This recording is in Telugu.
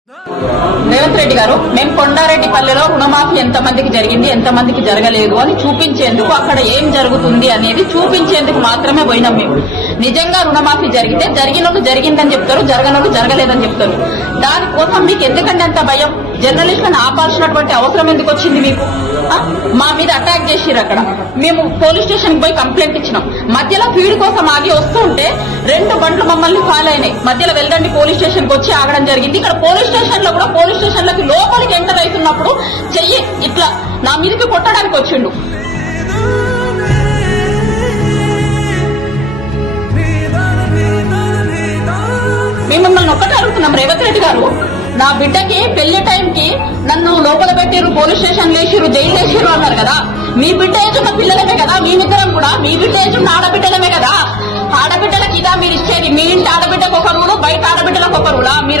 రేవంత్ రెడ్డి గారు, మేము కొండారెడ్డిపల్లెలో రుణమాఫీ ఎంతమందికి జరిగింది, ఎంతమందికి జరగలేదు అని చూపించేందుకు, అక్కడ ఏం జరుగుతుంది అనేది చూపించేందుకు మాత్రమే పోయినాం. మేము నిజంగా రుణమాఫీ జరిగితే జరిగినోళ్ళు జరిగిందని చెప్తారు, జరగనోళ్ళు జరగలేదని చెప్తారు. దానికోసం మీకు ఎందుకంటే అంత భయం? జర్నలిస్టులను ఆపాల్సినటువంటి అవసరం ఎందుకు వచ్చింది మీకు? మా మీద అటాక్ చేసిర్రు. అక్కడ మేము పోలీస్ స్టేషన్ పోయి కంప్లైంట్ ఇచ్చినాం. మధ్యలో ఫీడ్ కోసం ఆగి వస్తూ ఉంటే 2 బండ్లు మమ్మల్ని ఫాలో అయినాయి. మధ్యలో వెళ్ళండి పోలీస్ స్టేషన్ కి వచ్చి ఆగడం జరిగింది. ఇక్కడ పోలీస్ స్టేషన్ లో కూడా పోలీస్ స్టేషన్ లకి లోపలికి ఎంటర్ అవుతున్నప్పుడు చెయ్యి ఇట్లా నా మీదకి కొట్టడానికి వచ్చిండు. మేము మిమ్మల్ని ఒక్కటే అడుగుతున్నాం, రేవంత్ రెడ్డి గారు, నా బిడ్డకి పెళ్లి టైంకి నన్ను లోపల పెట్టిర్రు, పోలీస్ స్టేషన్ వేసిర్రు, జైలు వేసిర్రు అన్నారు కదా. మీ బిడ్డ ఏజ్ ఉన్న పిల్లలమే కదా, మేమిద్దరం కూడా మీ బిడ్డ ఏజ్ ఉన్న ఆడబిడ్డలమే కదా. ఆడబిడ్డలకి ఇదా మీరు ఇచ్చేది? మీ ఇంటి ఆడబిడ్డకు ఒక రూలు, బయట ఆడబిడ్డలకు ఒక రూలా?